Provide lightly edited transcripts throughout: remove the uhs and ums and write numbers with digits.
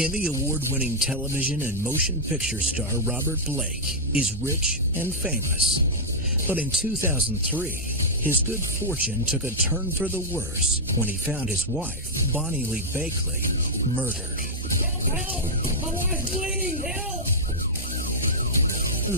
Emmy Award-winning television and motion picture star Robert Blake is rich and famous. But in 2003, his good fortune took a turn for the worse when he found his wife, Bonnie Lee Bakley, murdered. Help! My wife's bleeding! Help!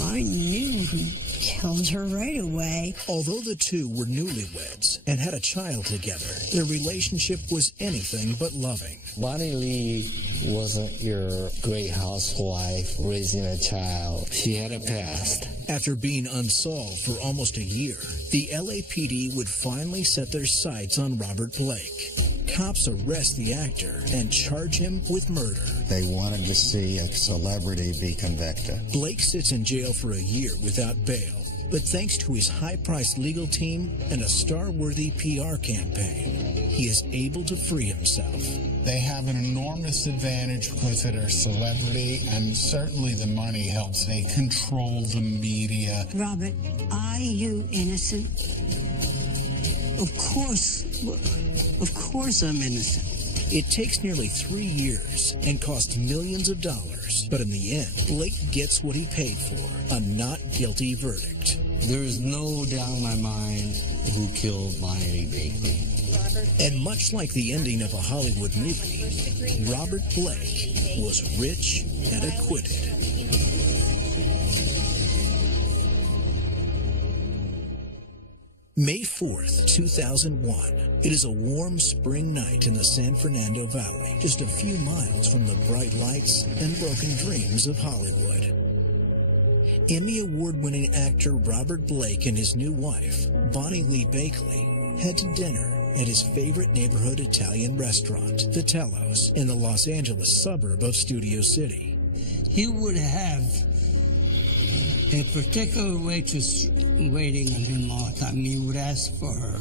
I knew he killed her right away. Although the two were newlyweds and had a child together, their relationship was anything but loving. Bonnie Lee wasn't your great housewife raising a child. She had a past. After being unsolved for almost a year, the LAPD would finally set their sights on Robert Blake. Cops arrest the actor and charge him with murder. They wanted to see a celebrity be convicted. Blake sits in jail for a year without bail, but thanks to his high-priced legal team and a star-worthy PR campaign, he is able to free himself. They have an enormous advantage because they're a celebrity, and certainly the money helps. They control the media. Robert, are you innocent? Of course I'm innocent. It takes nearly 3 years and costs millions of dollars, but in the end, Blake gets what he paid for, a not guilty verdict. There is no doubt in my mind who killed Bonnie Lee Bakley. And much like the ending of a Hollywood movie, Robert Blake was rich and acquitted. May 4th, 2001. It is a warm spring night in the San Fernando Valley, just a few miles from the bright lights and broken dreams of Hollywood. Emmy Award-winning actor Robert Blake and his new wife, Bonnie Lee Bakley, head to dinner at his favorite neighborhood Italian restaurant, Vitello's, in the Los Angeles suburb of Studio City. He would have a particular waitress waiting on him all the time. He would ask for her.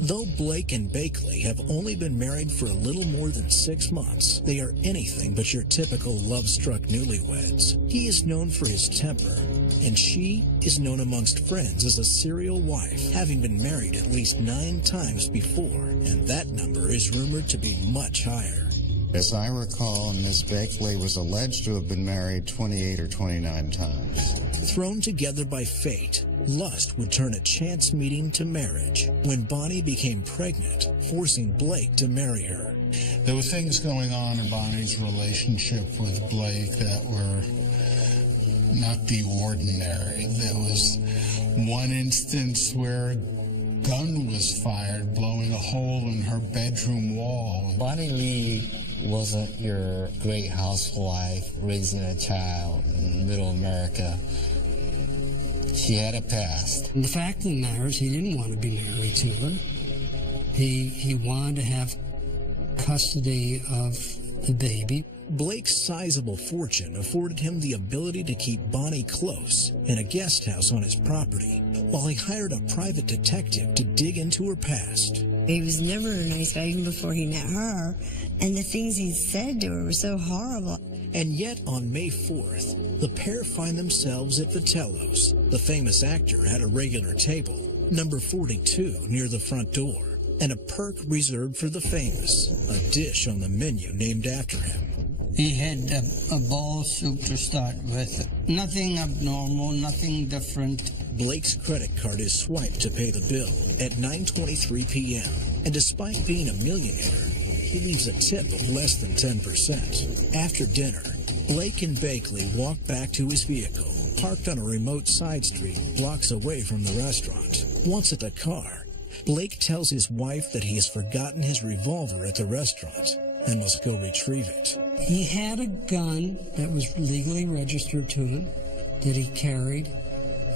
Though Blake and Bakley have only been married for a little more than 6 months, they are anything but your typical love-struck newlyweds. He is known for his temper, and she is known amongst friends as a serial wife, having been married at least 9 times before, and that number is rumored to be much higher. As I recall, Ms. Bakley was alleged to have been married 28 or 29 times. Thrown together by fate, lust would turn a chance meeting to marriage when Bonnie became pregnant, forcing Blake to marry her. There were things going on in Bonnie's relationship with Blake that were not the ordinary. There was one instance where a gun was fired, blowing a hole in her bedroom wall. Bonnie Lee wasn't your great housewife raising a child in middle America. She had a past. And the fact of the matter is he didn't want to be married to her. He wanted to have custody of the baby. Blake's sizable fortune afforded him the ability to keep Bonnie close in a guest house on his property, while he hired a private detective to dig into her past. He was never a nice guy even before he met her, and the things he said to her were so horrible. And yet, on May 4th, the pair find themselves at Vitello's. The famous actor had a regular table, number 42, near the front door, and a perk reserved for the famous, a dish on the menu named after him. He had a bowl soup to start with. Nothing abnormal, nothing different. Blake's credit card is swiped to pay the bill at 9:23 p.m. And despite being a millionaire, he leaves a tip of less than 10%. After dinner, Blake and Bakley walk back to his vehicle, parked on a remote side street blocks away from the restaurant. Once at the car, Blake tells his wife that he has forgotten his revolver at the restaurant and must go retrieve it. He had a gun that was legally registered to him, that he carried,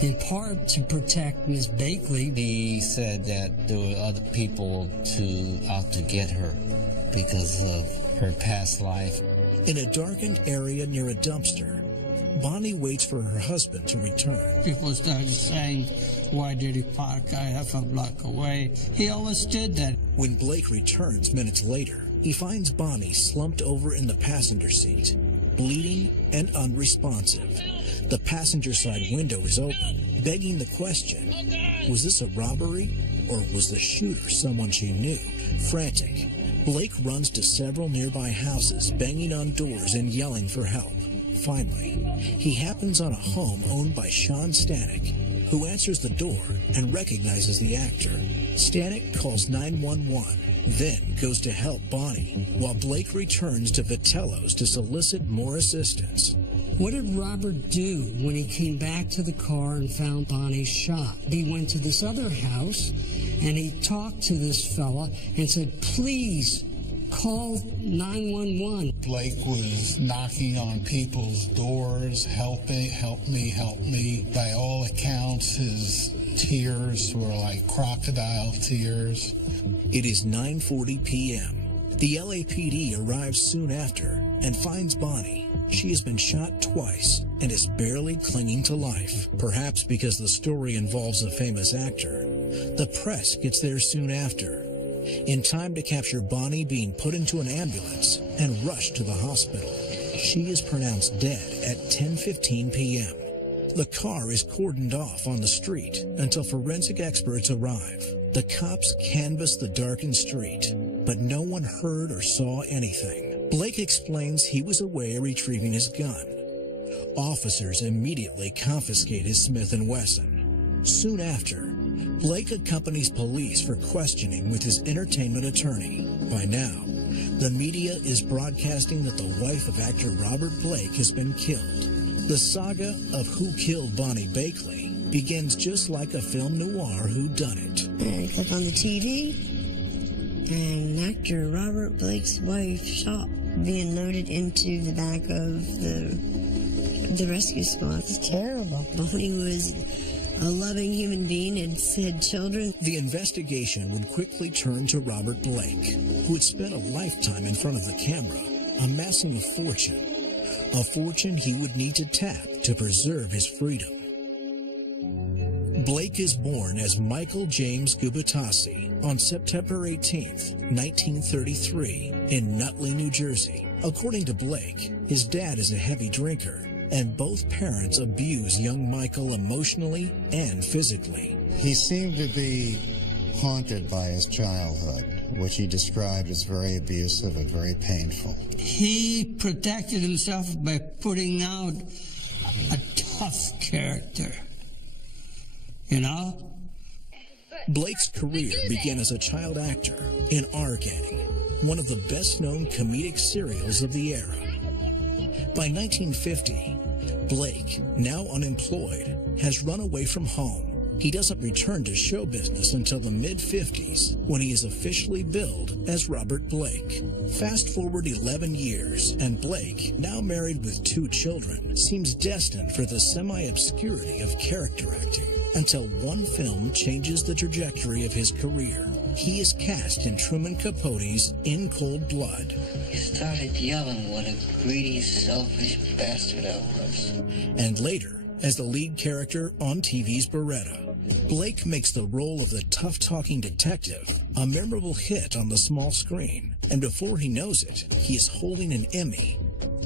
in part to protect Miss Bakley. He said that there were other people out to get her because of her past life. In a darkened area near a dumpster, Bonnie waits for her husband to return. People started saying, why did he park a half a block away? He always did that. When Blake returns minutes later, he finds Bonnie slumped over in the passenger seat, bleeding and unresponsive. The passenger side window is open, begging the question, was this a robbery or was the shooter someone she knew? Frantic, Blake runs to several nearby houses, banging on doors and yelling for help. Finally, he happens on a home owned by Sean Stanek, who answers the door and recognizes the actor. Stanek calls 911, then goes to help Bonnie, while Blake returns to Vitello's to solicit more assistance. What did Robert do when he came back to the car and found Bonnie shot? He went to this other house and he talked to this fella and said, please call 911. Blake was knocking on people's doors, help me. By all accounts, his tears were like crocodile tears. It is 9:40 p.m. The LAPD arrives soon after and finds Bonnie. She has been shot twice and is barely clinging to life. Perhaps because the story involves a famous actor, the press gets there soon after, in time to capture Bonnie being put into an ambulance and rushed to the hospital. She is pronounced dead at 10:15 p.m. The car is cordoned off on the street until forensic experts arrive. The cops canvass the darkened street, but no one heard or saw anything. Blake explains he was away retrieving his gun. Officers immediately confiscate his Smith & Wesson. Soon after, Blake accompanies police for questioning with his entertainment attorney. By now, the media is broadcasting that the wife of actor Robert Blake has been killed. The saga of who killed Bonnie Bakley begins just like a film noir whodunit. I click on the TV, and actor Robert Blake's wife shot, being loaded into the back of the rescue squad. It's terrible. Bonnie was a loving human being and had children. The investigation would quickly turn to Robert Blake, who had spent a lifetime in front of the camera, amassing a fortune he would need to tap to preserve his freedom. Blake is born as Michael James Gubatasi on September 18, 1933, in Nutley, New Jersey. According to Blake, his dad is a heavy drinker, and both parents abuse young Michael emotionally and physically. He seemed to be haunted by his childhood, which he described as very abusive and very painful. He protected himself by putting out a tough character, you know? Blake's career began as a child actor in Argang, one of the best-known comedic serials of the era. By 1950, Blake, now unemployed, has run away from home. He doesn't return to show business until the mid-50s, when he is officially billed as Robert Blake. Fast forward 11 years, and Blake, now married with 2 children, seems destined for the semi-obscurity of character acting, until one film changes the trajectory of his career. He is cast in Truman Capote's In Cold Blood. He started yelling what a greedy, selfish bastard I was. And later, as the lead character on TV's Beretta. Blake makes the role of the tough-talking detective a memorable hit on the small screen, and before he knows it, he is holding an Emmy.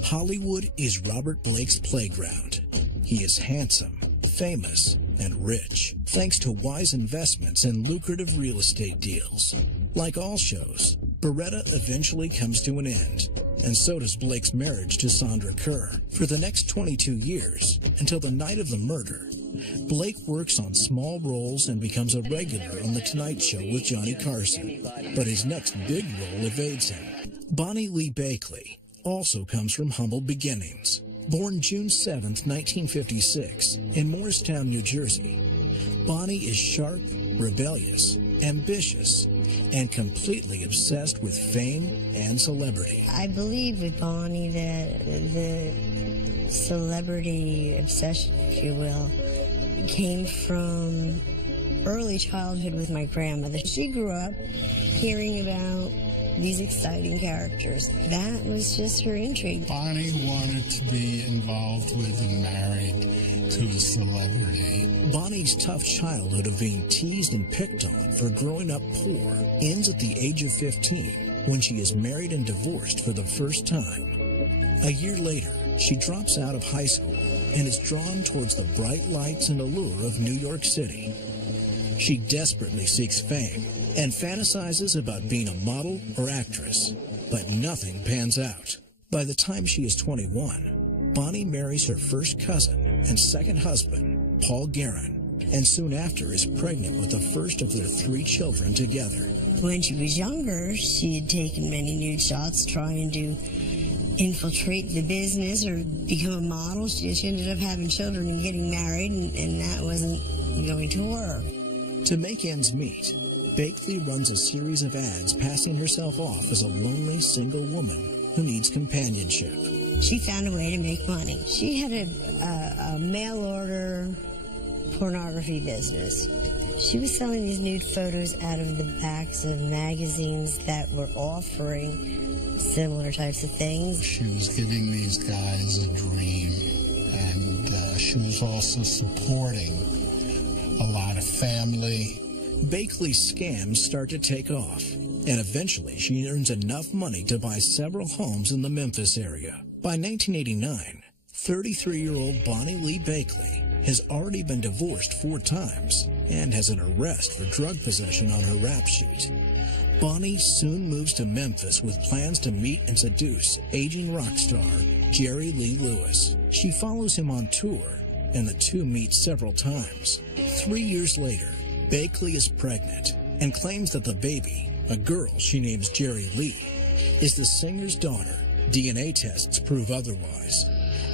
Hollywood is Robert Blake's playground. He is handsome, famous, and rich, thanks to wise investments and lucrative real estate deals. Like all shows, Beretta eventually comes to an end, and so does Blake's marriage to Sandra Kerr. For the next 22 years, until the night of the murder, Blake works on small roles and becomes a regular on The Tonight Show with Johnny Carson, but his next big role evades him. Bonnie Lee Bakley also comes from humble beginnings. Born June 7, 1956, in Morristown, New Jersey, Bonnie is sharp, rebellious, ambitious, and completely obsessed with fame and celebrity. I believe with Bonnie that the celebrity obsession, if you will, came from early childhood with my grandmother. She grew up hearing about these exciting characters. That was just her intrigue. Bonnie wanted to be involved with and married to a celebrity. Bonnie's tough childhood of being teased and picked on for growing up poor ends at the age of 15 when she is married and divorced for the first time. A year later, she drops out of high school and is drawn towards the bright lights and allure of New York City. She desperately seeks fame and fantasizes about being a model or actress, but nothing pans out. By the time she is 21, Bonnie marries her first cousin and second husband, Paul Guerin, and soon after is pregnant with the first of their 3 children together. When she was younger, she had taken many nude shots trying to infiltrate the business or become a model. She ended up having children and getting married, and that wasn't going to work. To make ends meet, Bakley runs a series of ads passing herself off as a lonely single woman who needs companionship. She found a way to make money. She had a mail-order pornography business. She was selling these nude photos out of the backs of magazines that were offering similar types of things. She was giving these guys a dream, and she was also supporting a lot of family. Bakley's scams start to take off, and eventually she earns enough money to buy several homes in the Memphis area. By 1989, 33-year-old Bonnie Lee Bakley has already been divorced 4 times and has an arrest for drug possession on her rap sheet. Bonnie soon moves to Memphis with plans to meet and seduce aging rock star Jerry Lee Lewis. She follows him on tour, and the two meet several times. 3 years later, Bakley is pregnant and claims that the baby, a girl she names Jerry Lee, is the singer's daughter. DNA tests prove otherwise,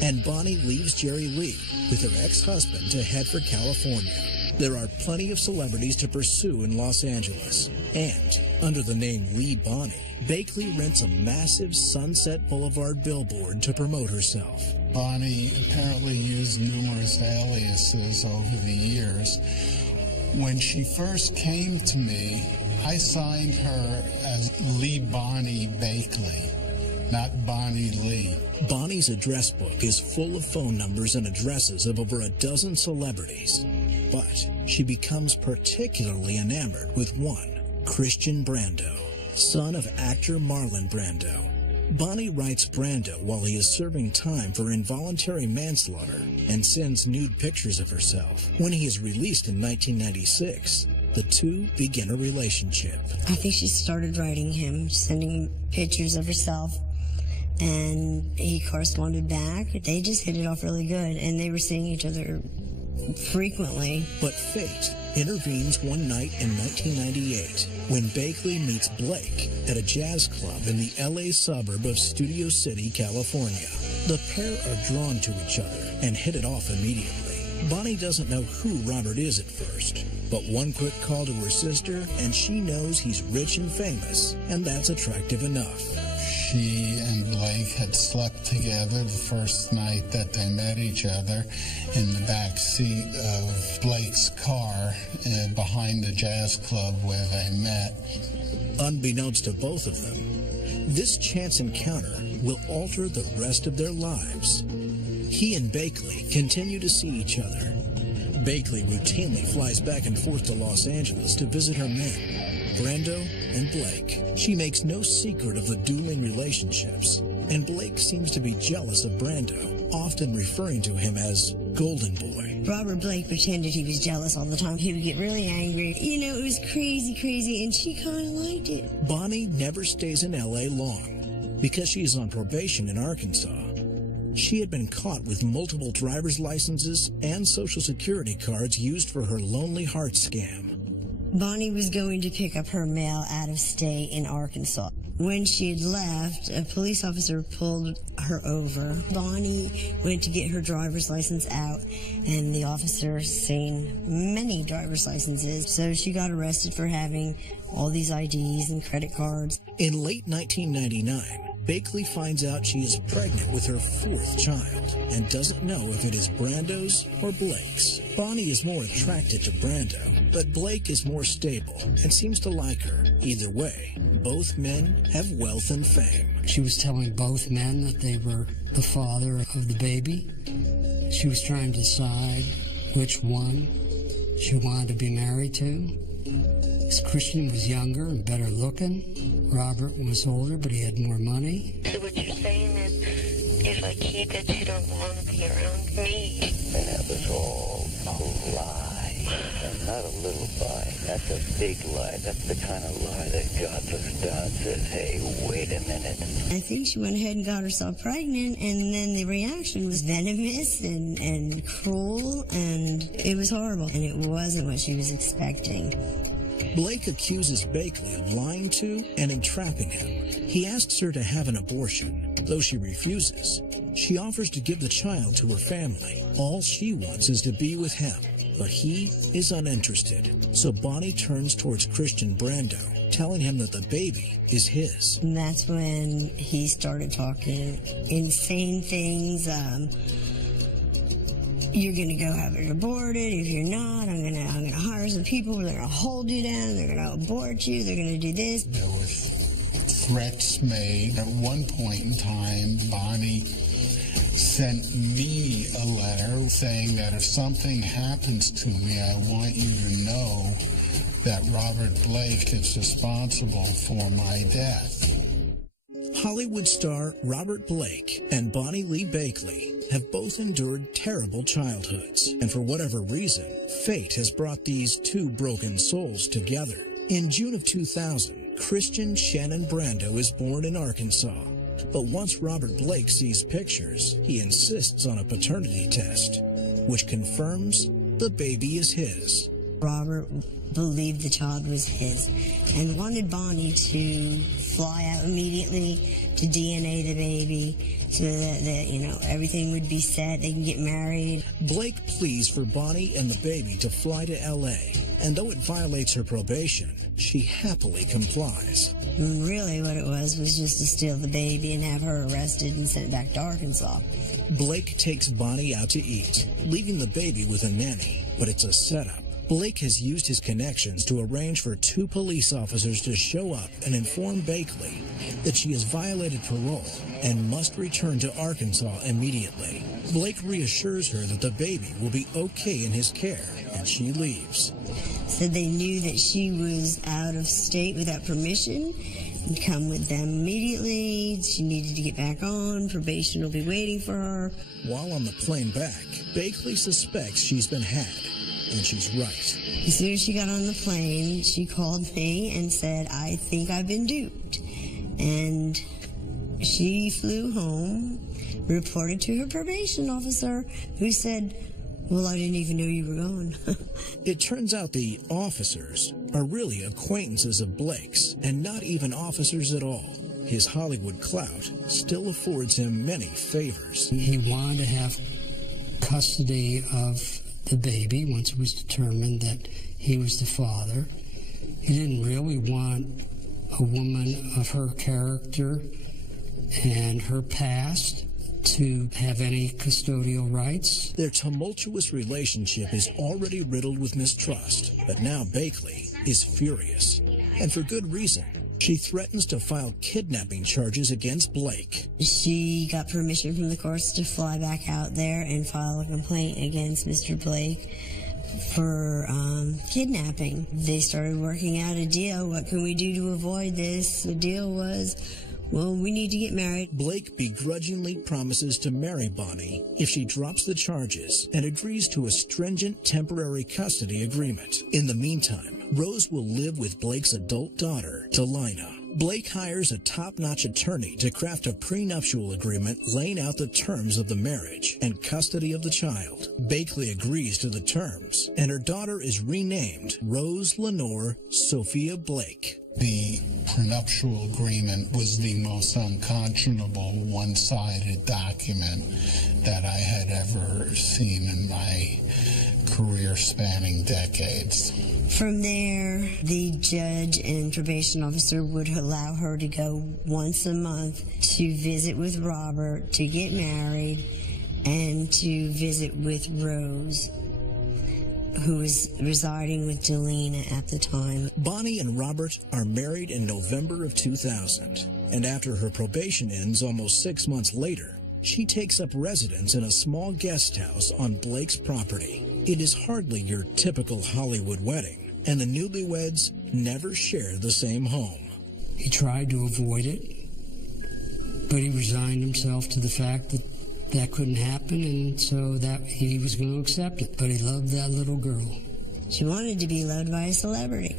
and Bonnie leaves Jerry Lee with her ex-husband to head for California. There are plenty of celebrities to pursue in Los Angeles, and under the name Lee Bonnie, Bakley rents a massive Sunset Boulevard billboard to promote herself. Bonnie apparently used numerous aliases over the years. When she first came to me, I signed her as Lee Bonnie Bakley, not Bonnie Lee. Bonnie's address book is full of phone numbers and addresses of over a dozen celebrities, but she becomes particularly enamored with one, Christian Brando, son of actor Marlon Brando. Bonnie writes Brando while he is serving time for involuntary manslaughter and sends nude pictures of herself. When he is released in 1996, the two begin a relationship. I think she started writing him, sending pictures of herself, and he corresponded back. They just hit it off really good, and they were seeing each other frequently. But fate intervenes one night in 1998 when Bakley meets Blake at a jazz club in the LA suburb of Studio City, California. The pair are drawn to each other and hit it off immediately. Bonnie doesn't know who Robert is at first, but one quick call to her sister and she knows he's rich and famous, and that's attractive enough. She and Blake had slept together the first night that they met each other in the back seat of Blake's car behind the jazz club where they met. Unbeknownst to both of them, this chance encounter will alter the rest of their lives. He and Bakley continue to see each other. Bakley routinely flies back and forth to Los Angeles to visit her men, Brando and Blake. She makes no secret of the dueling relationships, and Blake seems to be jealous of Brando, often referring to him as Golden Boy. Robert Blake pretended he was jealous all the time. He would get really angry. You know, it was crazy, and she kind of liked it. Bonnie never stays in L.A. long because she is on probation in Arkansas. She had been caught with multiple driver's licenses and Social Security cards used for her Lonely Hearts scam. Bonnie was going to pick up her mail out of state in Arkansas. When she had left, a police officer pulled her over. Bonnie went to get her driver's license out, and the officer seen many driver's licenses, so she got arrested for having all these IDs and credit cards. In late 1999, Bakley finds out she is pregnant with her 4th child and doesn't know if it is Brando's or Blake's. Bonnie is more attracted to Brando, but Blake is more stable and seems to like her. Either way, both men have wealth and fame. She was telling both men that they were the father of the baby. She was trying to decide which one she wanted to be married to. Christian was younger and better looking. Robert was older, but he had more money. So what you're saying is, if I keep it, you don't want to be around me. That was all a lie. Not a little lie. That's a big lie. That's the kind of lie that God looks down and says, hey, wait a minute. I think she went ahead and got herself pregnant, and then the reaction was venomous and cruel, and it was horrible, and it wasn't what she was expecting. Blake accuses Bakley of lying to and entrapping him. He asks her to have an abortion. Though she refuses, she offers to give the child to her family. All she wants is to be with him, but he is uninterested. So Bonnie turns towards Christian Brando, telling him that the baby is his. And that's when he started talking insane things. You're going to go have it aborted. If you're not, I'm gonna hire some people. They're going to hold you down. They're going to abort you. They're going to do this. There were threats made. At one point in time, Bonnie sent me a letter saying that if something happens to me, I want you to know that Robert Blake is responsible for my death. Hollywood star Robert Blake and Bonnie Lee Bakley have both endured terrible childhoods, and for whatever reason, fate has brought these two broken souls together. In June of 2000, Christian Shannon Brando is born in Arkansas, but once Robert Blake sees pictures, he insists on a paternity test, which confirms the baby is his. Robert believed the child was his and wanted Bonnie to fly out immediately to DNA the baby so that everything would be set. They can get married. Blake pleads for Bonnie and the baby to fly to L.A., and though it violates her probation, she happily complies. Really what it was just to steal the baby and have her arrested and sent back to Arkansas. Blake takes Bonnie out to eat, leaving the baby with a nanny, but it's a setup. Blake has used his connections to arrange for 2 police officers to show up and inform Bakley that she has violated parole and must return to Arkansas immediately. Blake reassures her that the baby will be okay in his care, and she leaves. Said they knew that she was out of state without permission and come with them immediately. She needed to get back on. Probation will be waiting for her. While on the plane back, Bakley suspects she's been had. And she's right. As soon as she got on the plane, she called me and said, I think I've been duped. And she flew home, reported to her probation officer, who said, well, I didn't even know you were gone. It turns out the officers are really acquaintances of Blake's, and not even officers at all. His Hollywood clout still affords him many favors. He wanted to have custody of the baby once it was determined that he was the father. He didn't really want a woman of her character and her past to have any custodial rights. Their tumultuous relationship is already riddled with mistrust, but now Bakley is furious, and for good reason. She threatens to file kidnapping charges against Blake. She got permission from the courts to fly back out there and file a complaint against Mr. Blake for kidnapping. They started working out a deal. What can we do to avoid this? The deal was, well, we need to get married. Blake begrudgingly promises to marry Bonnie if she drops the charges and agrees to a stringent temporary custody agreement. In the meantime, Rose will live with Blake's adult daughter, Delina. Blake hires a top-notch attorney to craft a prenuptial agreement laying out the terms of the marriage and custody of the child. Bakley agrees to the terms, and her daughter is renamed Rose Lenore Sophia Blake. The prenuptial agreement was the most unconscionable, one-sided document that I had ever seen in my career spanning decades. From there, the judge and probation officer would allow her to go once a month to visit with Robert, to get married, and to visit with Rose, who was residing with Delina at the time. Bonnie and Robert are married in November of 2000, and after her probation ends almost 6 months later, she takes up residence in a small guest house on Blake's property. It is hardly your typical Hollywood wedding, and the newlyweds never share the same home. He tried to avoid it, but he resigned himself to the fact that that couldn't happen, and so that he was going to accept it. But he loved that little girl. She wanted to be loved by a celebrity.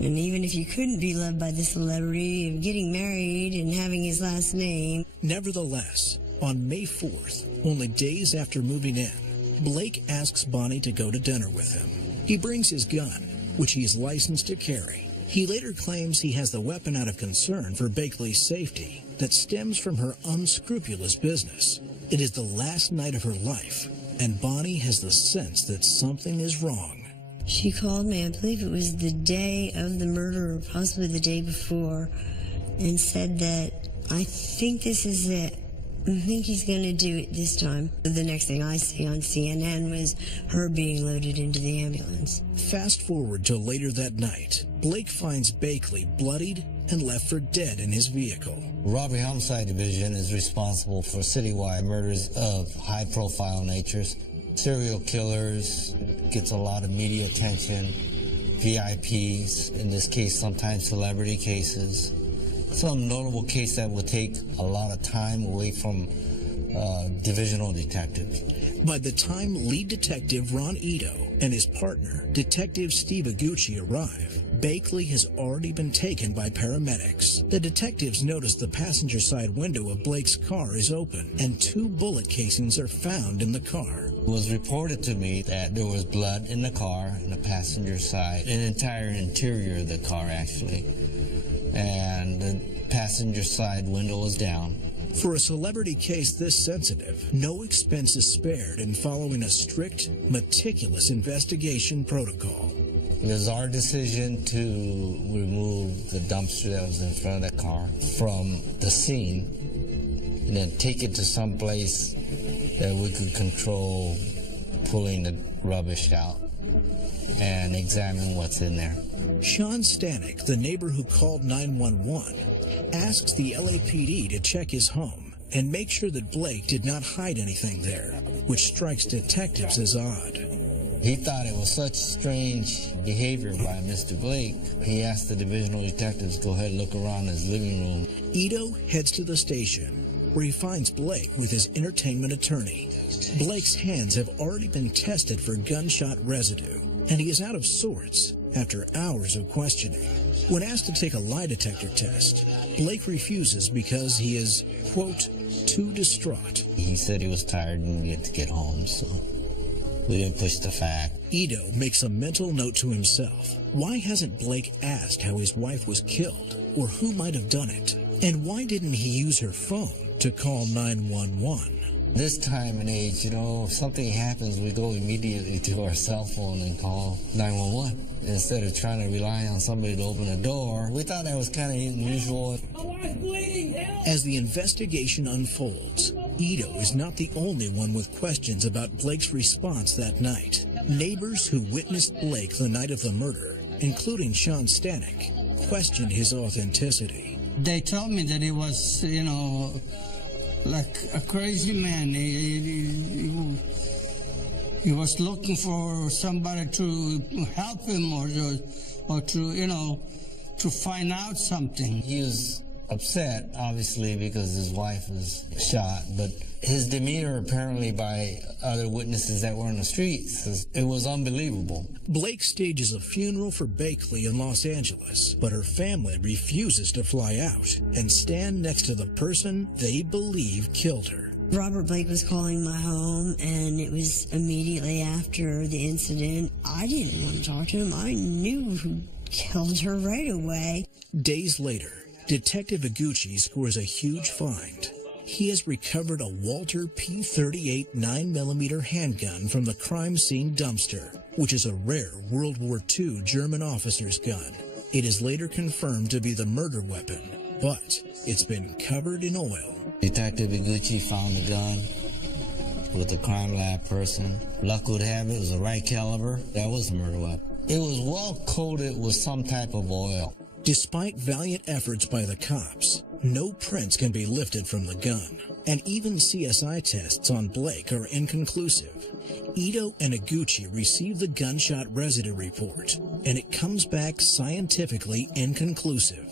And even if you couldn't be loved by the celebrity, getting married and having his last name. Nevertheless, on May 4th, only days after moving in, Blake asks Bonnie to go to dinner with him. He brings his gun, which he is licensed to carry. He later claims he has the weapon out of concern for Bakley's safety that stems from her unscrupulous business. It is the last night of her life, and Bonnie has the sense that something is wrong. She called me, I believe it was the day of the murder or possibly the day before, and said that, I think this is it. I think he's going to do it this time. The next thing I see on CNN was her being loaded into the ambulance. Fast forward to later that night, Blake finds Bakley bloodied and left for dead in his vehicle. Robbery Homicide Division is responsible for citywide murders of high-profile natures. Serial killers, gets a lot of media attention, VIPs, in this case sometimes celebrity cases. Some notable case that would take a lot of time away from divisional detectives. By the time lead detective Ron Ito and his partner, Detective Steve Iguchi, arrive, Bakley has already been taken by paramedics. The detectives notice the passenger side window of Blake's car is open and 2 bullet casings are found in the car. It was reported to me that there was blood in the car, in the passenger side, an entire interior of the car actually, and the passenger side window was down. For a celebrity case this sensitive, no expense is spared in following a strict, meticulous investigation protocol. It was our decision to remove the dumpster that was in front of the car from the scene and then take it to some place that we could control pulling the rubbish out and examine what's in there. Sean Stanek, the neighbor who called 911, asks the LAPD to check his home and make sure that Blake did not hide anything there, which strikes detectives as odd. He thought it was such strange behavior by Mr. Blake, he asked the divisional detectives to go ahead and look around his living room. Ito heads to the station, where he finds Blake with his entertainment attorney. Blake's hands have already been tested for gunshot residue, and he is out of sorts after hours of questioning. When asked to take a lie detector test, Blake refuses because he is, quote, too distraught. He said he was tired and needed to get home, so we didn't push the fact. Ito makes a mental note to himself. Why hasn't Blake asked how his wife was killed or who might have done it? And why didn't he use her phone to call 911? This time and age, you know, if something happens, we go immediately to our cell phone and call 911. Instead of trying to rely on somebody to open the door, we thought that was kind of unusual. My wife's bleeding, help! As the investigation unfolds, Ito is not the only one with questions about Blake's response that night. Neighbors who witnessed Blake the night of the murder, including Sean Stanek, questioned his authenticity. They told me that he was, you know, like a crazy man. He was looking for somebody to help him or to, you know, to find out something. He was upset, obviously, because his wife was shot, but his demeanor apparently by other witnesses that were on the streets, it was unbelievable. Blake stages a funeral for Bakley in Los Angeles, but her family refuses to fly out and stand next to the person they believe killed her. Robert Blake was calling my home, and it was immediately after the incident. I didn't want to talk to him. I knew who killed her right away. Days later, Detective Iguchi scores a huge find. He has recovered a Walter P38 9mm handgun from the crime scene dumpster, which is a rare World War II German officer's gun. It is later confirmed to be the murder weapon, but it's been covered in oil. Detective Iguchi found the gun with the crime lab person. Luck would have it was the right caliber. That was the murder weapon. It was well coated with some type of oil. Despite valiant efforts by the cops, no prints can be lifted from the gun, and even CSI tests on Blake are inconclusive. Ito and Iguchi receive the gunshot residue report, and it comes back scientifically inconclusive.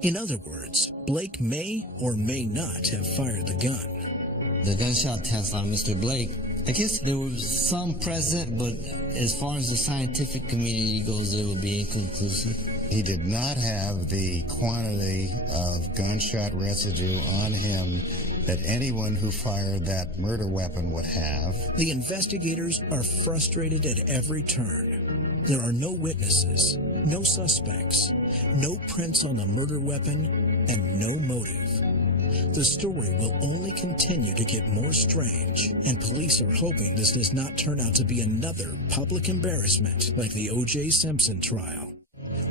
In other words, Blake may or may not have fired the gun. The gunshot test on Mr. Blake I guess there was some present, but as far as the scientific community goes, it would be inconclusive. He did not have the quantity of gunshot residue on him that anyone who fired that murder weapon would have. The investigators are frustrated at every turn. There are no witnesses, no suspects, no prints on the murder weapon, and no motive. The story will only continue to get more strange, and police are hoping this does not turn out to be another public embarrassment like the O.J. Simpson trial.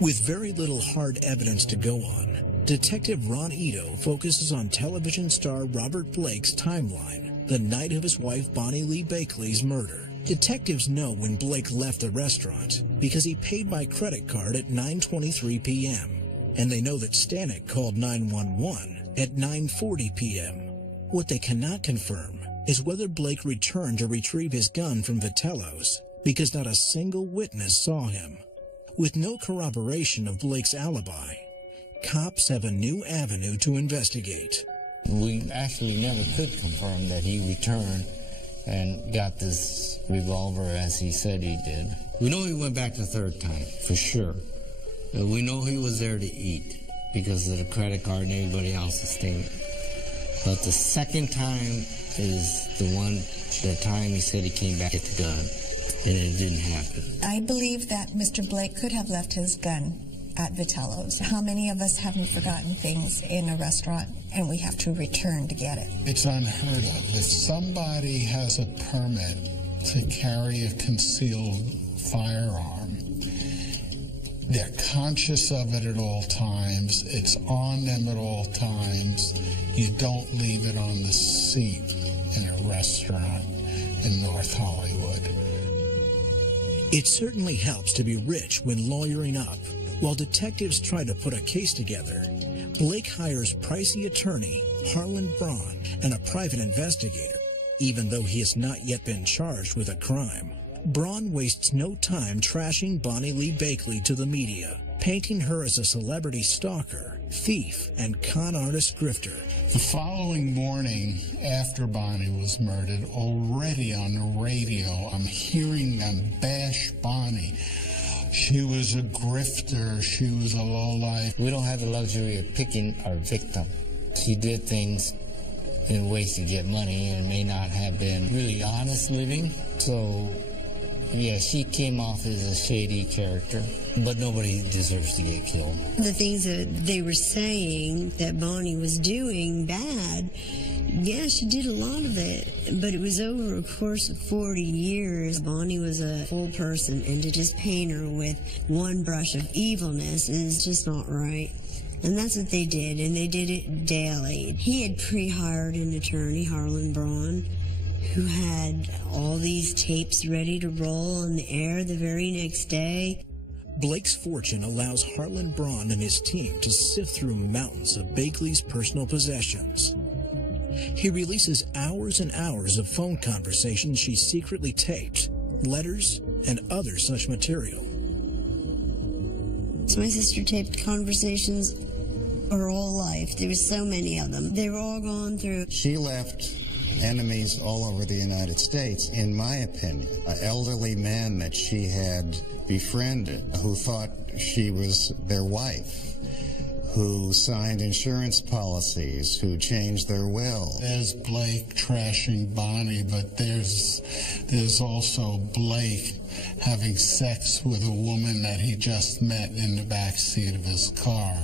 With very little hard evidence to go on, Detective Ron Ito focuses on television star Robert Blake's timeline, the night of his wife Bonnie Lee Bakley's murder. Detectives know when Blake left the restaurant because he paid by credit card at 9:23 p.m., and they know that Stanek called 911 at 9:40 p.m. What they cannot confirm is whether Blake returned to retrieve his gun from Vitello's, because not a single witness saw him. With no corroboration of Blake's alibi, cops have a new avenue to investigate. We actually never could confirm that he returned and got this revolver as he said he did. We know he went back the third time, for sure. We know he was there to eat because of the credit card and everybody else's statement. But the second time is the time he said he came back at the gun, and it didn't happen. I believe that Mr. Blake could have left his gun at Vitello's. How many of us haven't forgotten things in a restaurant and we have to return to get it? It's unheard of. If somebody has a permit to carry a concealed firearm, they're conscious of it at all times. It's on them at all times. You don't leave it on the seat in a restaurant in North Hollywood. It certainly helps to be rich when lawyering up. While detectives try to put a case together, Blake hires pricey attorney Harlan Braun and a private investigator, even though he has not yet been charged with a crime. Braun wastes no time trashing Bonnie Lee Bakley to the media, painting her as a celebrity stalker, thief, and con artist grifter. The following morning, after Bonnie was murdered, already on the radio, I'm hearing them bash Bonnie. She was a grifter. She was a lowlife. We don't have the luxury of picking our victim. She did things in ways to get money and may not have been really honest living. So, yeah, she came off as a shady character, but nobody deserves to get killed. The things that they were saying that Bonnie was doing bad, yeah, she did a lot of it, but it was over a course of 40 years. Bonnie was a full person, and to just paint her with one brush of evilness is just not right. And that's what they did, and they did it daily. He had pre-hired an attorney, Harlan Braun, who had all these tapes ready to roll on the air the very next day. Blake's fortune allows Harlan Braun and his team to sift through mountains of Bakley's personal possessions. He releases hours and hours of phone conversations she secretly taped, letters, and other such material. So my sister taped conversations her whole life. There were so many of them. They were all gone through. She left enemies all over the United States, in my opinion. An elderly man that she had befriended who thought she was their wife, who signed insurance policies, who changed their will. There's Blake trashing Bonnie, but there's also Blake having sex with a woman that he just met in the backseat of his car.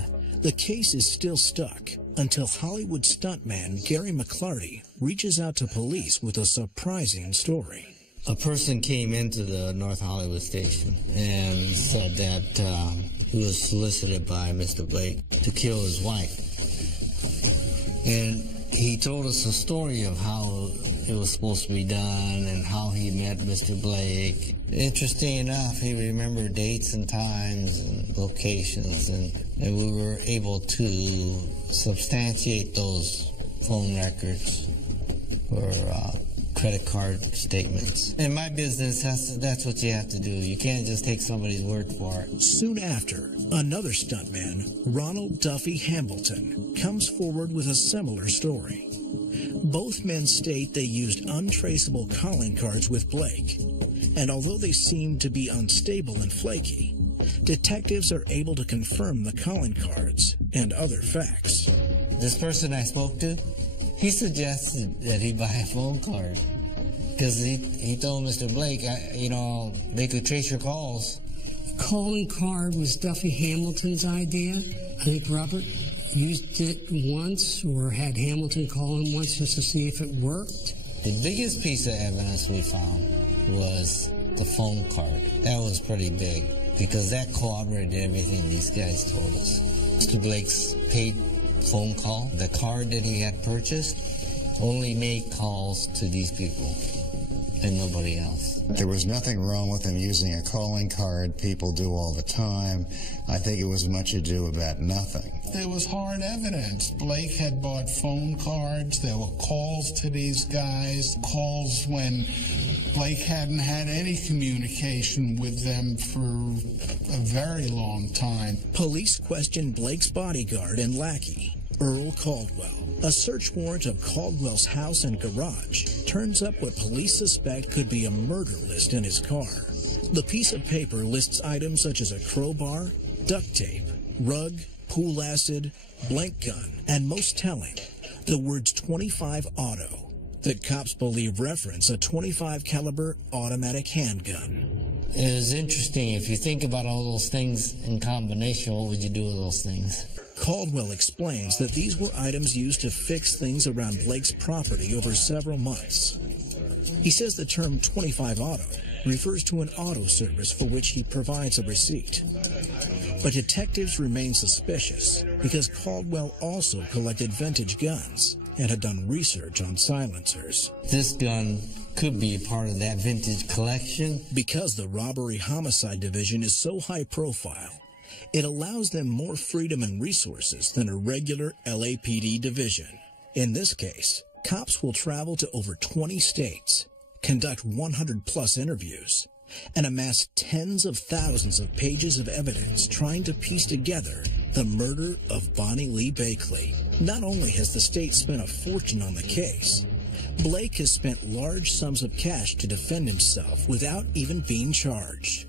The case is still stuck until Hollywood stuntman Gary McClarty reaches out to police with a surprising story. A person came into the North Hollywood station and said that he was solicited by Mr. Blake to kill his wife. And he told us a story of how it was supposed to be done and how he met Mr. Blake. Interesting enough, he remembered dates and times and locations, and we were able to substantiate those phone records for credit card statements. In my business, that's what you have to do. You can't just take somebody's word for it. Soon after, another stuntman, Ronald Duffy Hambleton, comes forward with a similar story. Both men state they used untraceable calling cards with Blake, and although they seem to be unstable and flaky, detectives are able to confirm the calling cards and other facts. This person I spoke to, he suggested that he buy a phone card because he told Mr. Blake, they could trace your calls. Calling card was Duffy Hamilton's idea. I think Robert used it once or had Hamilton call him once just to see if it worked. The biggest piece of evidence we found was the phone card. That was pretty big because that corroborated everything these guys told us. Mr. Blake's paid phone call, the card that he had purchased, only made calls to these people and nobody else. There was nothing wrong with him using a calling card. People do all the time. I think it was much ado about nothing. There was hard evidence. Blake had bought phone cards. There were calls to these guys, calls when Blake hadn't had any communication with them for a very long time. Police questioned Blake's bodyguard and lackey, Earl Caldwell. A search warrant of Caldwell's house and garage turns up what police suspect could be a murder list in his car. The piece of paper lists items such as a crowbar, duct tape, rug, pool acid, blank gun, and most telling, the words .25 auto that cops believe reference a .25 caliber automatic handgun. It is interesting. If you think about all those things in combination, what would you do with those things? Caldwell explains that these were items used to fix things around Blake's property over several months. He says the term .25 auto refers to an auto service for which he provides a receipt. But detectives remain suspicious because Caldwell also collected vintage guns and had done research on silencers. This gun could be a part of that vintage collection. Because the Robbery Homicide Division is so high profile, it allows them more freedom and resources than a regular LAPD division. In this case, cops will travel to over 20 states, conduct 100+ interviews, and amass tens of thousands of pages of evidence trying to piece together the murder of Bonnie Lee Bakley. Not only has the state spent a fortune on the case, Blake has spent large sums of cash to defend himself without even being charged.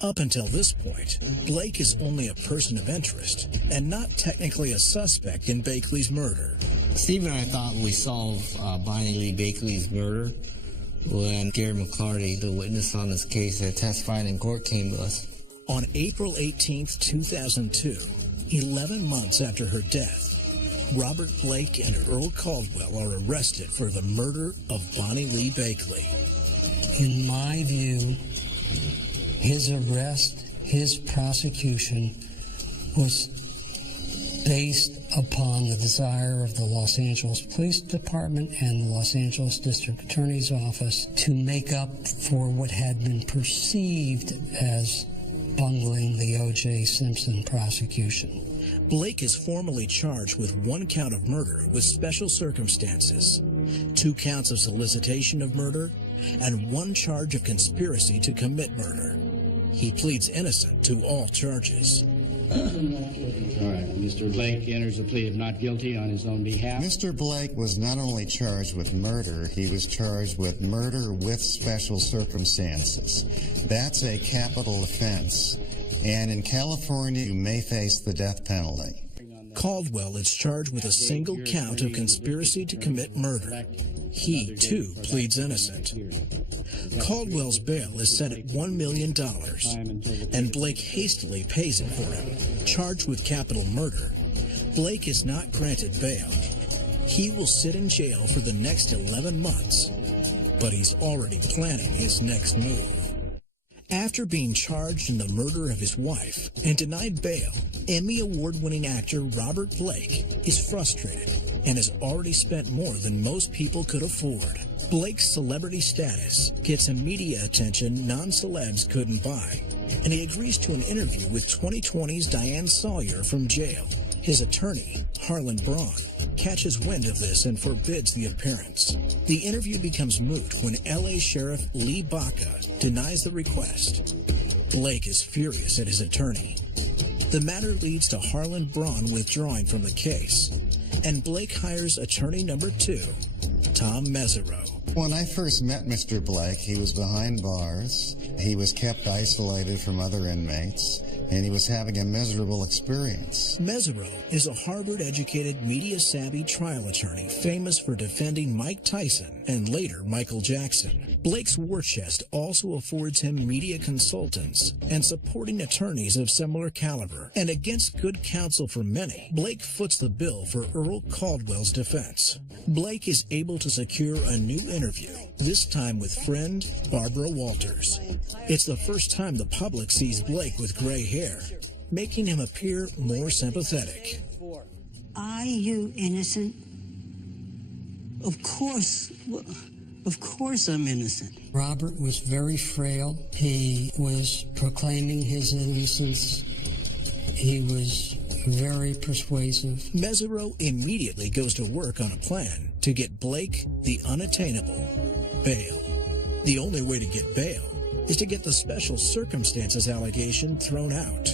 Up until this point, Blake is only a person of interest and not technically a suspect in Bakley's murder. Steve and I thought we solved Bonnie Lee Bakley's murder when Gary McCarty, the witness on this case that testified in court, came to us. On April 18, 2002, 11 months after her death, Robert Blake and Earl Caldwell are arrested for the murder of Bonnie Lee Bakley. In my view, his arrest, his prosecution was based upon the desire of the Los Angeles Police Department and the Los Angeles District Attorney's Office to make up for what had been perceived as bungling the O.J. Simpson prosecution. Blake is formally charged with 1 count of murder with special circumstances, 2 counts of solicitation of murder, and 1 charge of conspiracy to commit murder. He pleads innocent to all charges. All right, Mr. Blake enters a plea of not guilty on his own behalf. Mr. Blake was not only charged with murder, he was charged with murder with special circumstances. That's a capital offense, and in California, you may face the death penalty. Caldwell is charged with a single count of conspiracy to commit murder. He, too, pleads innocent. Caldwell's bail is set at $1 million, and Blake hastily pays it for him. Charged with capital murder, Blake is not granted bail. He will sit in jail for the next 11 months, but he's already planning his next move. After being charged in the murder of his wife and denied bail, Emmy Award-winning actor Robert Blake is frustrated and has already spent more than most people could afford. Blake's celebrity status gets him media attention non-celebs couldn't buy, and he agrees to an interview with 2020's Diane Sawyer from jail. His attorney, Harlan Braun, catches wind of this and forbids the appearance. The interview becomes moot when L.A. Sheriff Lee Baca denies the request. Blake is furious at his attorney. The matter leads to Harlan Braun withdrawing from the case, and Blake hires attorney number 2, Tom Mesereau. When I first met Mr. Blake, he was behind bars. He was kept isolated from other inmates, and he was having a miserable experience. Mesereau is a Harvard-educated, media-savvy trial attorney famous for defending Mike Tyson and later Michael Jackson. Blake's war chest also affords him media consultants and supporting attorneys of similar caliber. And against good counsel for many, Blake foots the bill for Earl Caldwell's defense. Blake is able to secure a new interview, this time with friend Barbara Walters. It's the first time the public sees Blake with gray hair, making him appear more sympathetic. Are you innocent? Of course I'm innocent. Robert was very frail. He was proclaiming his innocence. He was very persuasive. Mesereau immediately goes to work on a plan to get Blake the unattainable bail. The only way to get bail is to get the special circumstances allegation thrown out.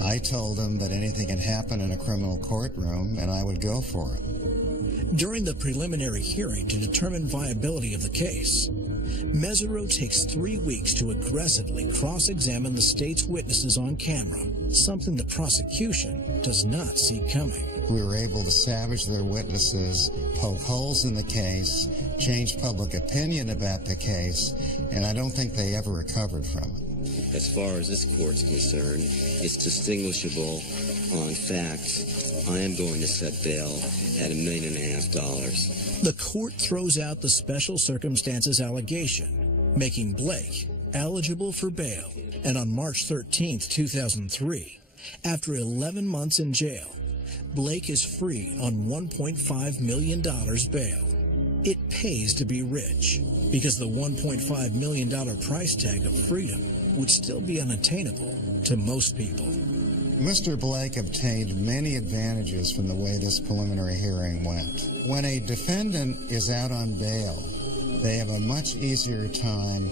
I told him that anything can happen in a criminal courtroom, and I would go for it. During the preliminary hearing to determine viability of the case, Mesereau takes 3 weeks to aggressively cross-examine the state's witnesses on camera, something the prosecution does not see coming. We were able to savage their witnesses, poke holes in the case, change public opinion about the case, and I don't think they ever recovered from it. As far as this court's concerned, it's distinguishable on facts. I am going to set bail at $1.5 million. The court throws out the special circumstances allegation, making Blake eligible for bail. And on March 13, 2003, after 11 months in jail, Blake is free on $1.5 million bail. It pays to be rich, because the $1.5 million price tag of freedom would still be unattainable to most people. Mr. Blake obtained many advantages from the way this preliminary hearing went. When a defendant is out on bail, they have a much easier time.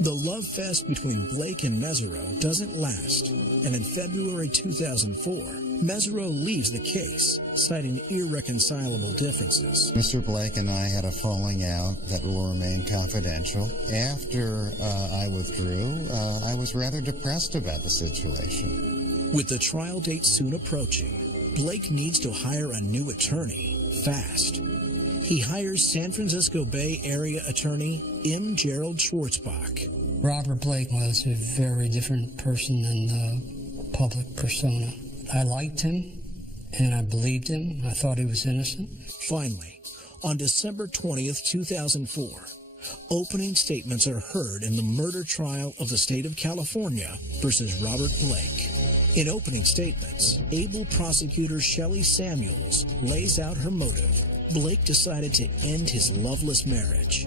The love fest between Blake and Mesereau doesn't last, and in February 2004, Mesereau leaves the case, citing irreconcilable differences. Mr. Blake and I had a falling out that will remain confidential. After I withdrew, I was rather depressed about the situation. With the trial date soon approaching, Blake needs to hire a new attorney fast. He hires San Francisco Bay Area attorney M. Gerald Schwartzbach. Robert Blake was a very different person than the public persona. I liked him, and I believed him. I thought he was innocent. Finally, on December 20th, 2004, opening statements are heard in the murder trial of the state of California versus Robert Blake. In opening statements, able prosecutor Shelley Samuels lays out her motive. Blake decided to end his loveless marriage,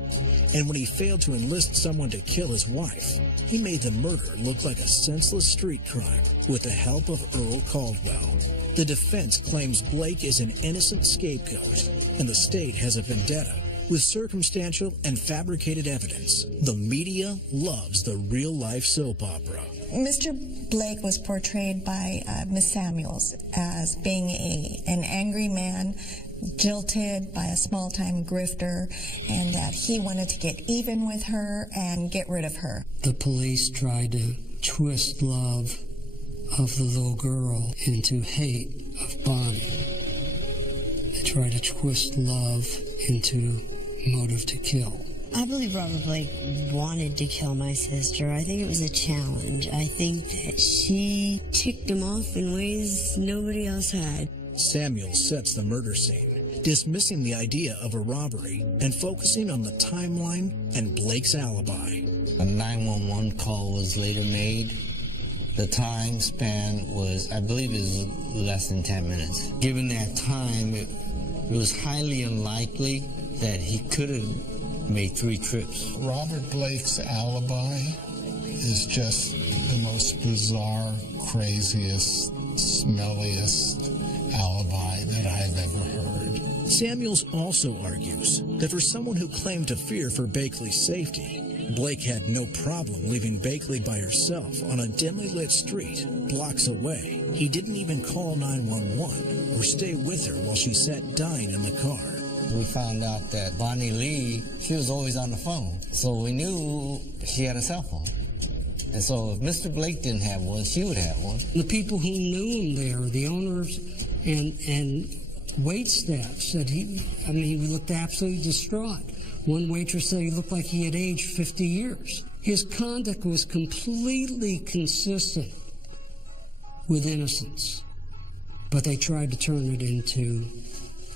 and when he failed to enlist someone to kill his wife, he made the murder look like a senseless street crime with the help of Earl Caldwell. The defense claims Blake is an innocent scapegoat, and the state has a vendetta. With circumstantial and fabricated evidence, the media loves the real-life soap opera. Mr. Blake was portrayed by Miss Samuels as being an angry man, jilted by a small-time grifter, and that he wanted to get even with her and get rid of her. The police tried to twist love of the little girl into hate of Bonnie. They tried to twist love into motive to kill. I believe Robert Blake wanted to kill my sister. I think it was a challenge. I think that she ticked him off in ways nobody else had. Samuels sets the murder scene, dismissing the idea of a robbery and focusing on the timeline and Blake's alibi. A 911 call was later made. The time span was, I believe, is less than 10 minutes. Given that time, it was highly unlikely that he could have made 3 trips. Robert Blake's alibi is just the most bizarre, craziest, smelliest alibi that I've ever heard. Samuels also argues that for someone who claimed to fear for Bakley's safety, Blake had no problem leaving Bakley by herself on a dimly lit street blocks away. He didn't even call 911 or stay with her while she sat dying in the car. We found out that Bonnie Lee, she was always on the phone. So we knew she had a cell phone. And so if Mr. Blake didn't have one, she would have one. The people who knew him there, the owners and wait staff, said he looked absolutely distraught. One waitress said he looked like he had aged 50 years. His conduct was completely consistent with innocence, but they tried to turn it into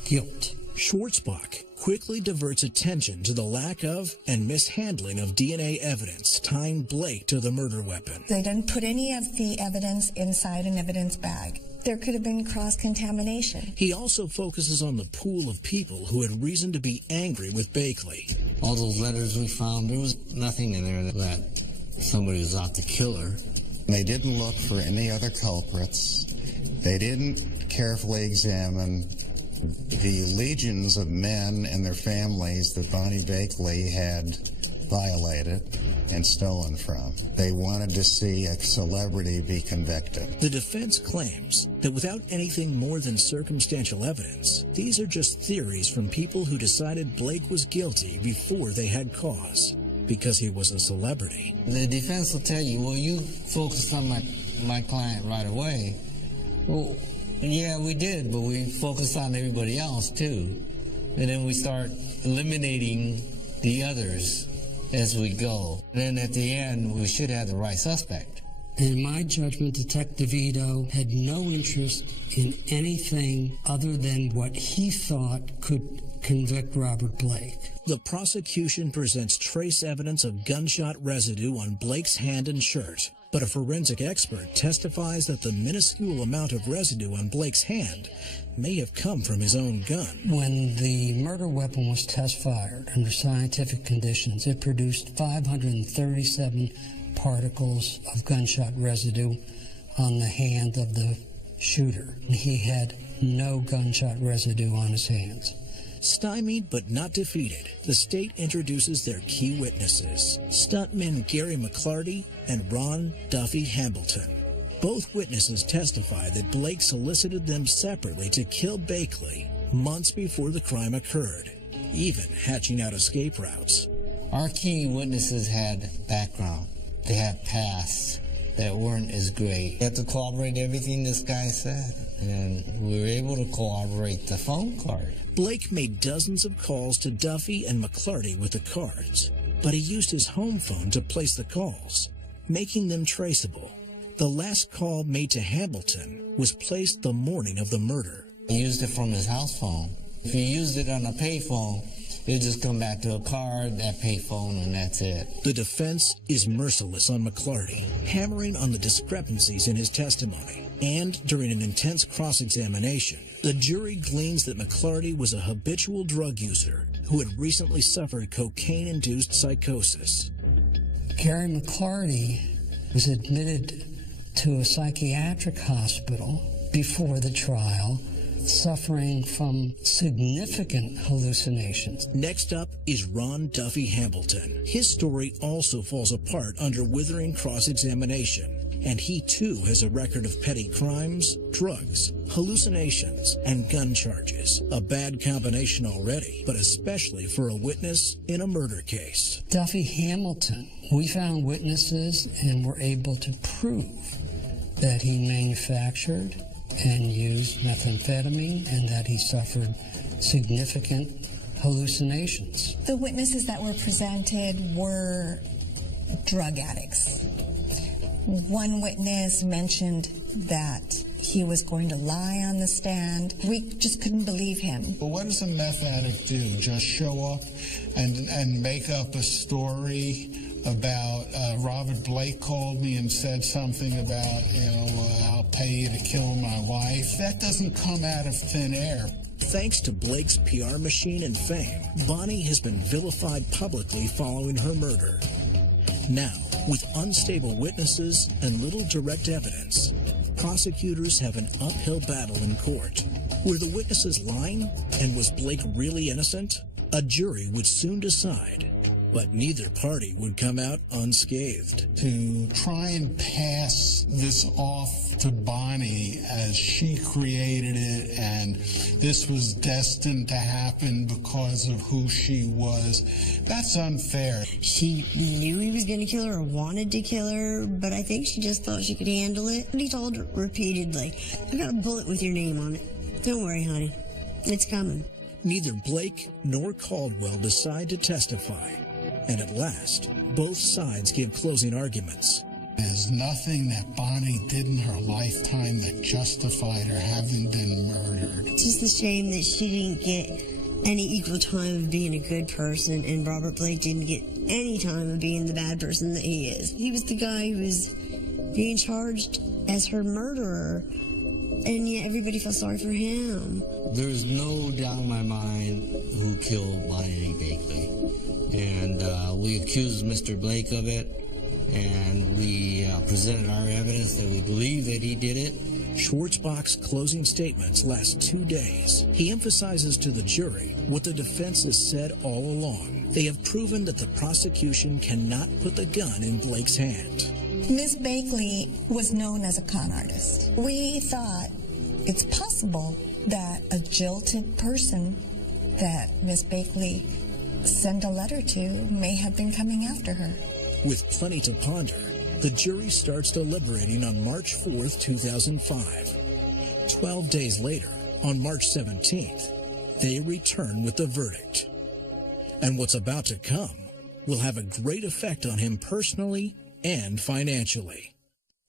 guilt. Schwartzbach quickly diverts attention to the lack of and mishandling of DNA evidence tying Blake to the murder weapon. They didn't put any of the evidence inside an evidence bag. There could have been cross-contamination. He also focuses on the pool of people who had reason to be angry with Bakley. All those letters we found, there was nothing in there that somebody was out to kill her. They didn't look for any other culprits. They didn't carefully examine the legions of men and their families that Bonnie Bakley had violated and stolen from. They wanted to see a celebrity be convicted. The defense claims that without anything more than circumstantial evidence, these are just theories from people who decided Blake was guilty before they had cause, because he was a celebrity. The defense will tell you, well, you focused on my client right away. Well, yeah, we did, but we focused on everybody else too. And then we start eliminating the others as we go. And then at the end, we should have the right suspect. In my judgment, Detective Ito had no interest in anything other than what he thought could convict Robert Blake. The prosecution presents trace evidence of gunshot residue on Blake's hand and shirt, but a forensic expert testifies that the minuscule amount of residue on Blake's hand may have come from his own gun. When the murder weapon was test-fired under scientific conditions, it produced 537 particles of gunshot residue on the hand of the shooter. He had no gunshot residue on his hands. Stymied but not defeated, the state introduces their key witnesses, stuntmen Gary McClarty and Ron Duffy Hambleton. Both witnesses testify that Blake solicited them separately to kill Bakley months before the crime occurred, even hatching out escape routes. Our key witnesses had background. They had pasts that weren't as great. We had to corroborate everything this guy said, and we were able to corroborate the phone card. Blake made dozens of calls to Duffy and McClarty with the cards, but he used his home phone to place the calls, making them traceable. The last call made to Hambleton was placed the morning of the murder. He used it from his house phone. If he used it on a payphone, it would just come back to a card, that payphone, and that's it. The defense is merciless on McClarty, hammering on the discrepancies in his testimony. And during an intense cross-examination, the jury gleans that McClarty was a habitual drug user who had recently suffered cocaine-induced psychosis. Gary McClarty was admitted to a psychiatric hospital before the trial, suffering from significant hallucinations. Next up is Ron Duffy Hambleton. His story also falls apart under withering cross-examination, and he too has a record of petty crimes, drugs, hallucinations, and gun charges. A bad combination already, but especially for a witness in a murder case. Duffy Hambleton, we found witnesses and were able to prove that he manufactured and used methamphetamine and that he suffered significant hallucinations. The witnesses that were presented were drug addicts. One witness mentioned that he was going to lie on the stand. We just couldn't believe him. But what does a meth addict do? Just show up and make up a story about Robert Blake called me and said something about, I'll pay you to kill my wife? That doesn't come out of thin air. Thanks to Blake's PR machine and fame, Bonnie has been vilified publicly following her murder. Now, with unstable witnesses and little direct evidence, prosecutors have an uphill battle in court. Were the witnesses lying, and was Blake really innocent? A jury would soon decide, but neither party would come out unscathed. To try and pass this off to Bonnie as she created it and this was destined to happen because of who she was. That's unfair. She knew he was going to kill her or wanted to kill her, but I think she just thought she could handle it. And he told her repeatedly, I got a bullet with your name on it. Don't worry, honey. It's coming. Neither Blake nor Caldwell decide to testify, and at last, both sides give closing arguments. There's nothing that Bonnie did in her lifetime that justified her having been murdered. It's just a shame that she didn't get any equal time of being a good person, and Robert Blake didn't get any time of being the bad person that he is. He was the guy who was being charged as her murderer, and yet everybody felt sorry for him. There's no doubt in my mind who killed Bonnie Bakley. And we accused Mr. Blake of it, and we presented our evidence that we believe that he did it. Schwartzbach's closing statements last 2 days. He emphasizes to the jury what the defense has said all along. They have proven that the prosecution cannot put the gun in Blake's hand. Miss Bakley was known as a con artist. We thought it's possible that a jilted person that Miss Bakley sent a letter to may have been coming after her. With plenty to ponder, the jury starts deliberating on March 4th, 2005. 12 days later, on March 17th, they return with the verdict. And what's about to come will have a great effect on him personally and financially.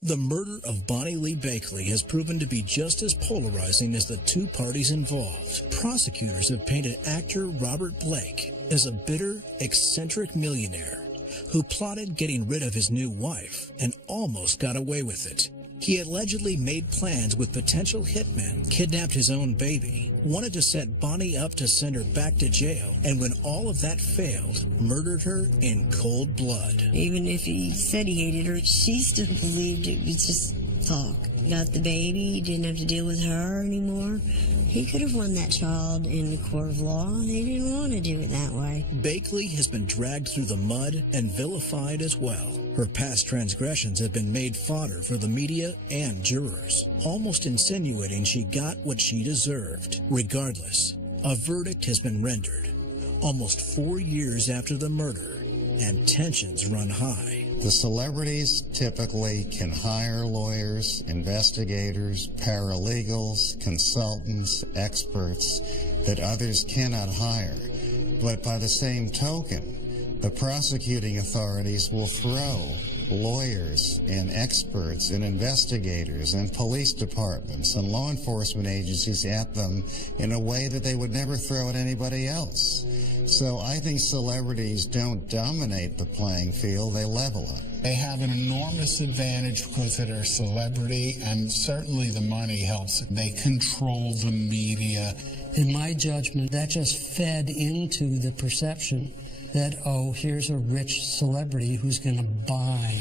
The murder of Bonnie Lee Bakley has proven to be just as polarizing as the two parties involved. Prosecutors have painted actor Robert Blake as a bitter, eccentric millionaire who plotted getting rid of his new wife and almost got away with it. He allegedly made plans with potential hitmen, kidnapped his own baby, wanted to set Bonnie up to send her back to jail, and when all of that failed, murdered her in cold blood. Even if he said he hated her, she still believed it was just talk. Got the baby, didn't have to deal with her anymore. He could have won that child in the court of law. He didn't want to do it that way. Bakley has been dragged through the mud and vilified as well. Her past transgressions have been made fodder for the media and jurors, almost insinuating she got what she deserved. Regardless, a verdict has been rendered, almost 4 years after the murder, and tensions run high. The celebrities typically can hire lawyers, investigators, paralegals, consultants, experts that others cannot hire. But by the same token, the prosecuting authorities will throw lawyers and experts and investigators and police departments and law enforcement agencies at them in a way that they would never throw at anybody else. So I think celebrities don't dominate the playing field, they level it. They have an enormous advantage because of their celebrity, and certainly the money helps. They control the media. In my judgment, that just fed into the perception that, oh, here's a rich celebrity who's going to buy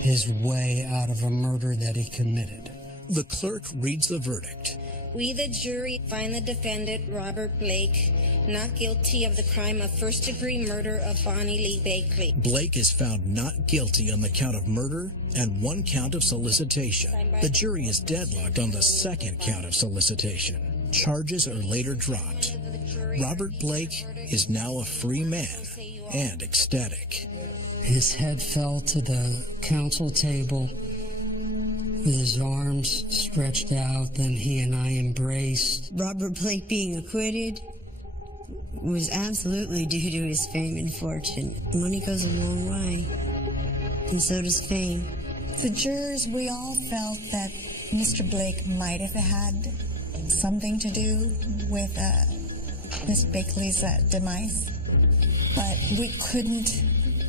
his way out of a murder that he committed. The clerk reads the verdict. We, the jury, find the defendant, Robert Blake, not guilty of the crime of first-degree murder of Bonnie Lee Bakley. Blake is found not guilty on the count of murder and 1 count of solicitation. The jury is deadlocked on the 2nd count of solicitation. Charges are later dropped. Robert Blake is now a free man and ecstatic. His head fell to the counsel table with his arms stretched out. Then he and I embraced. Robert Blake being acquitted was absolutely due to his fame and fortune. Money goes a long way, and so does fame. The jurors, we all felt that Mr. Blake might have had something to do with Miss Bakley's demise, but we couldn't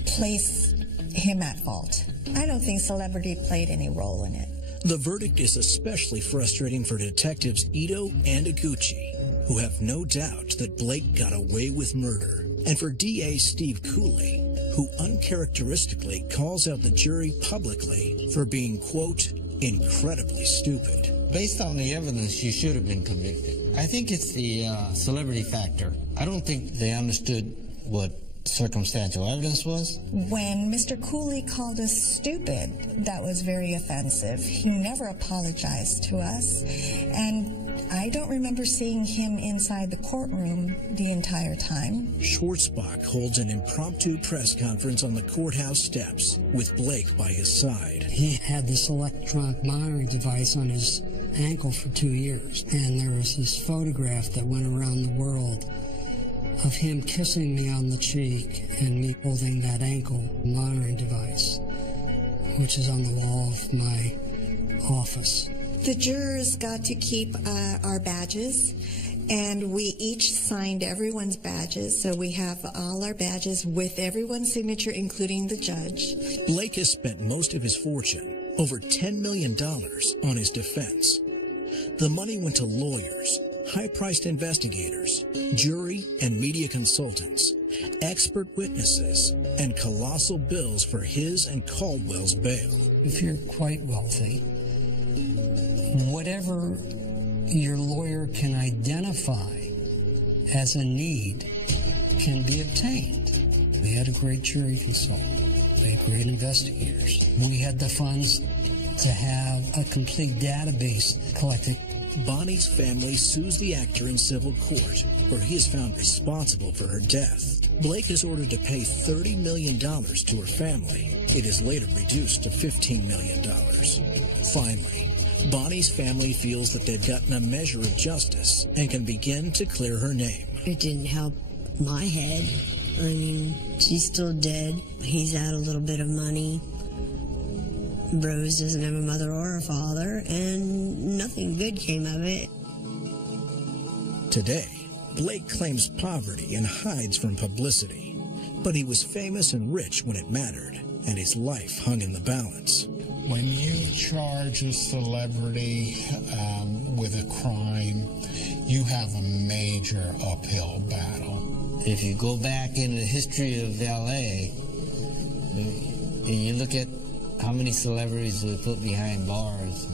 place him at fault. I don't think celebrity played any role in it. The verdict is especially frustrating for detectives Ito and Iguchi, who have no doubt that Blake got away with murder, and for DA Steve Cooley, who uncharacteristically calls out the jury publicly for being, quote, incredibly stupid. Based on the evidence, you should have been convicted. I think it's the celebrity factor. I don't think they understood what circumstantial evidence was? When Mr. Cooley called us stupid, that was very offensive. He never apologized to us, and I don't remember seeing him inside the courtroom the entire time. Schwartzbach holds an impromptu press conference on the courthouse steps with Blake by his side. He had this electronic monitoring device on his ankle for 2 years, and there was this photograph that went around the world of him kissing me on the cheek and me holding that ankle monitoring device, which is on the wall of my office. The jurors got to keep our badges, and we each signed everyone's badges, so we have all our badges with everyone's signature, including the judge. Blake has spent most of his fortune, over $10 million, on his defense. The money went to lawyers, high-priced investigators, jury and media consultants, expert witnesses, and colossal bills for his and Caldwell's bail. If you're quite wealthy, whatever your lawyer can identify as a need can be obtained. We had a great jury consultant. We had great investigators. We had the funds to have a complete database collected. Bonnie's family sues the actor in civil court, where he is found responsible for her death. Blake is ordered to pay $30 million to her family. It is later reduced to $15 million. Finally, Bonnie's family feels that they've gotten a measure of justice and can begin to clear her name. It didn't help my head. I mean, she's still dead. He's out a little bit of money. Rose doesn't have a mother or a father, and nothing good came of it. Today, Blake claims poverty and hides from publicity. But he was famous and rich when it mattered, and his life hung in the balance. When you charge a celebrity with a crime, you have a major uphill battle. If you go back in the history of L.A., and you look at how many celebrities we put behind bars,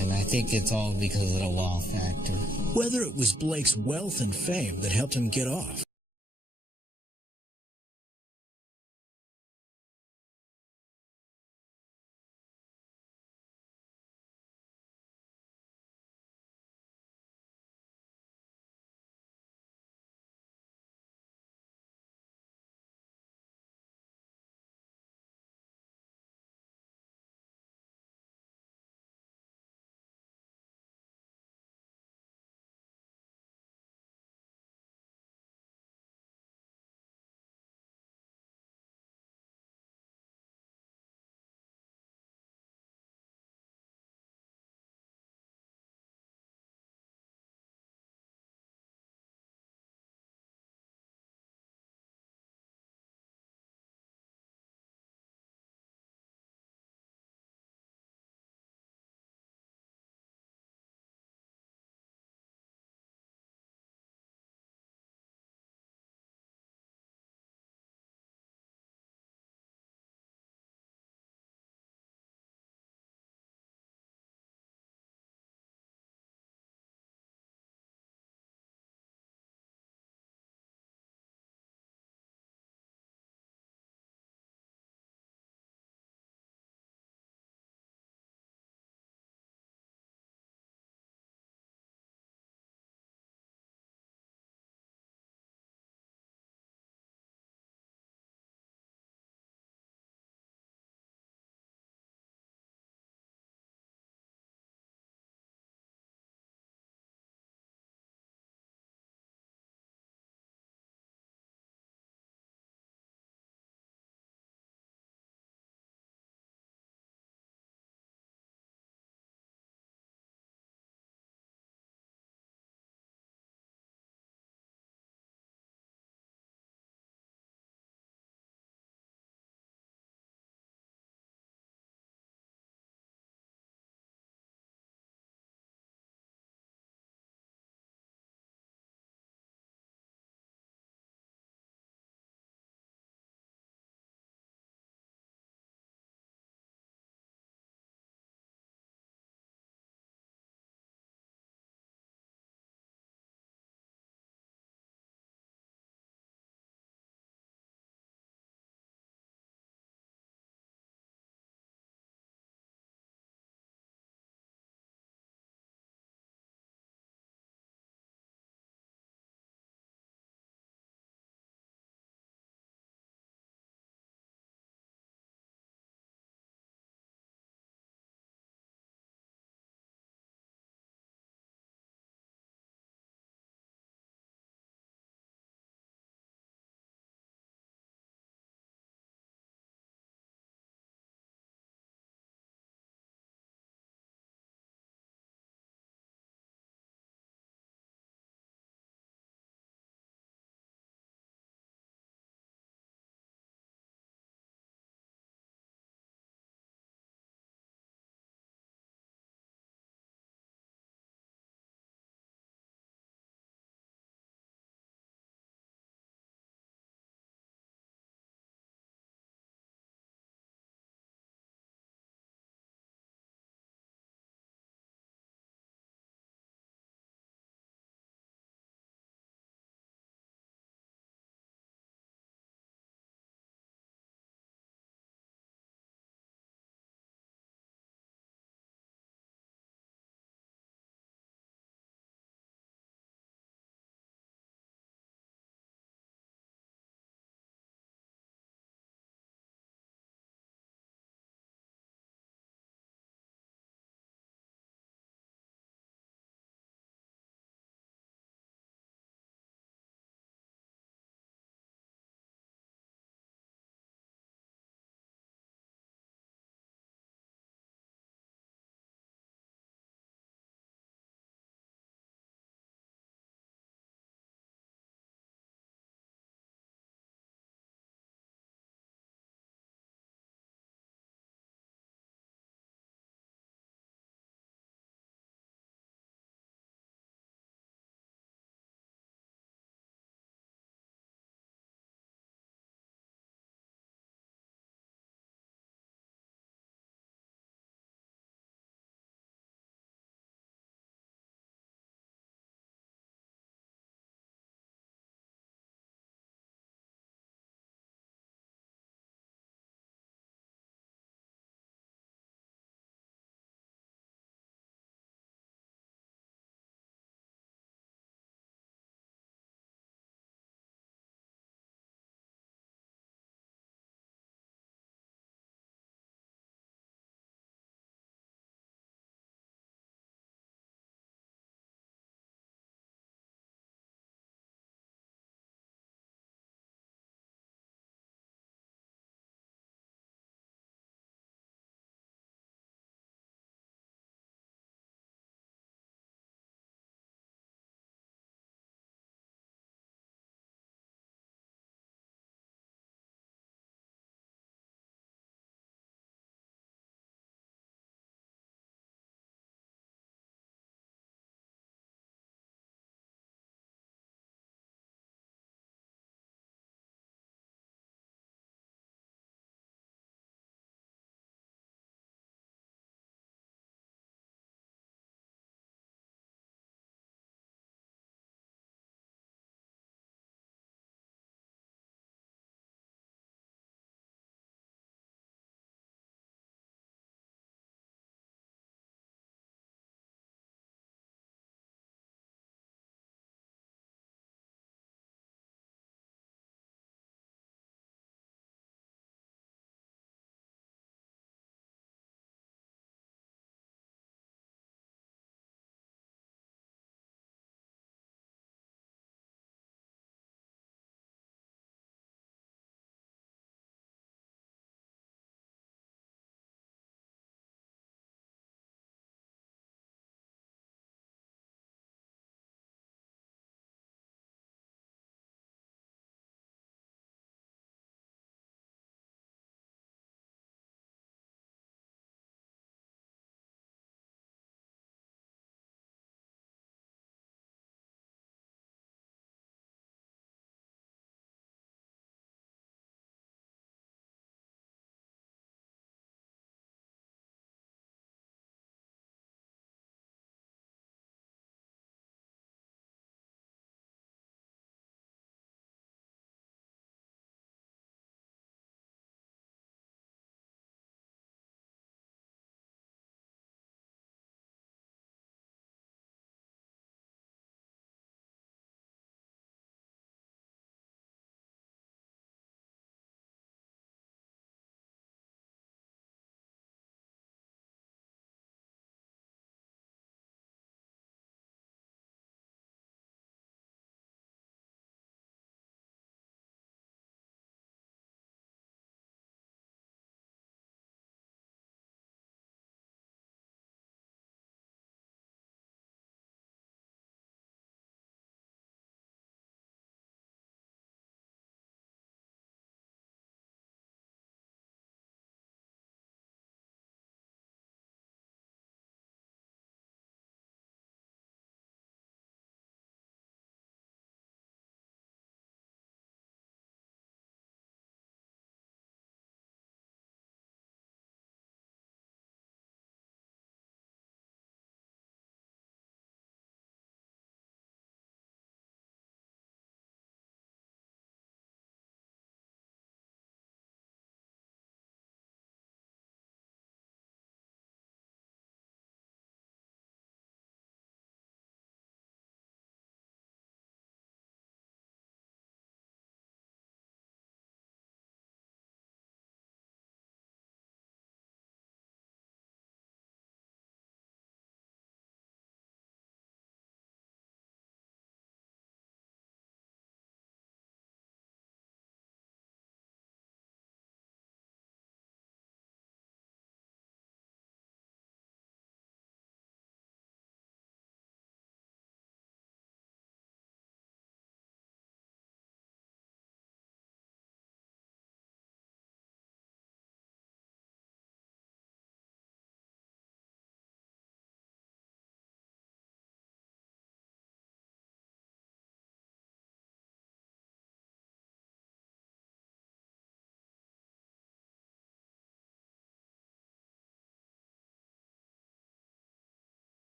and I think it's all because of the wow factor. Whether it was Blake's wealth and fame that helped him get off,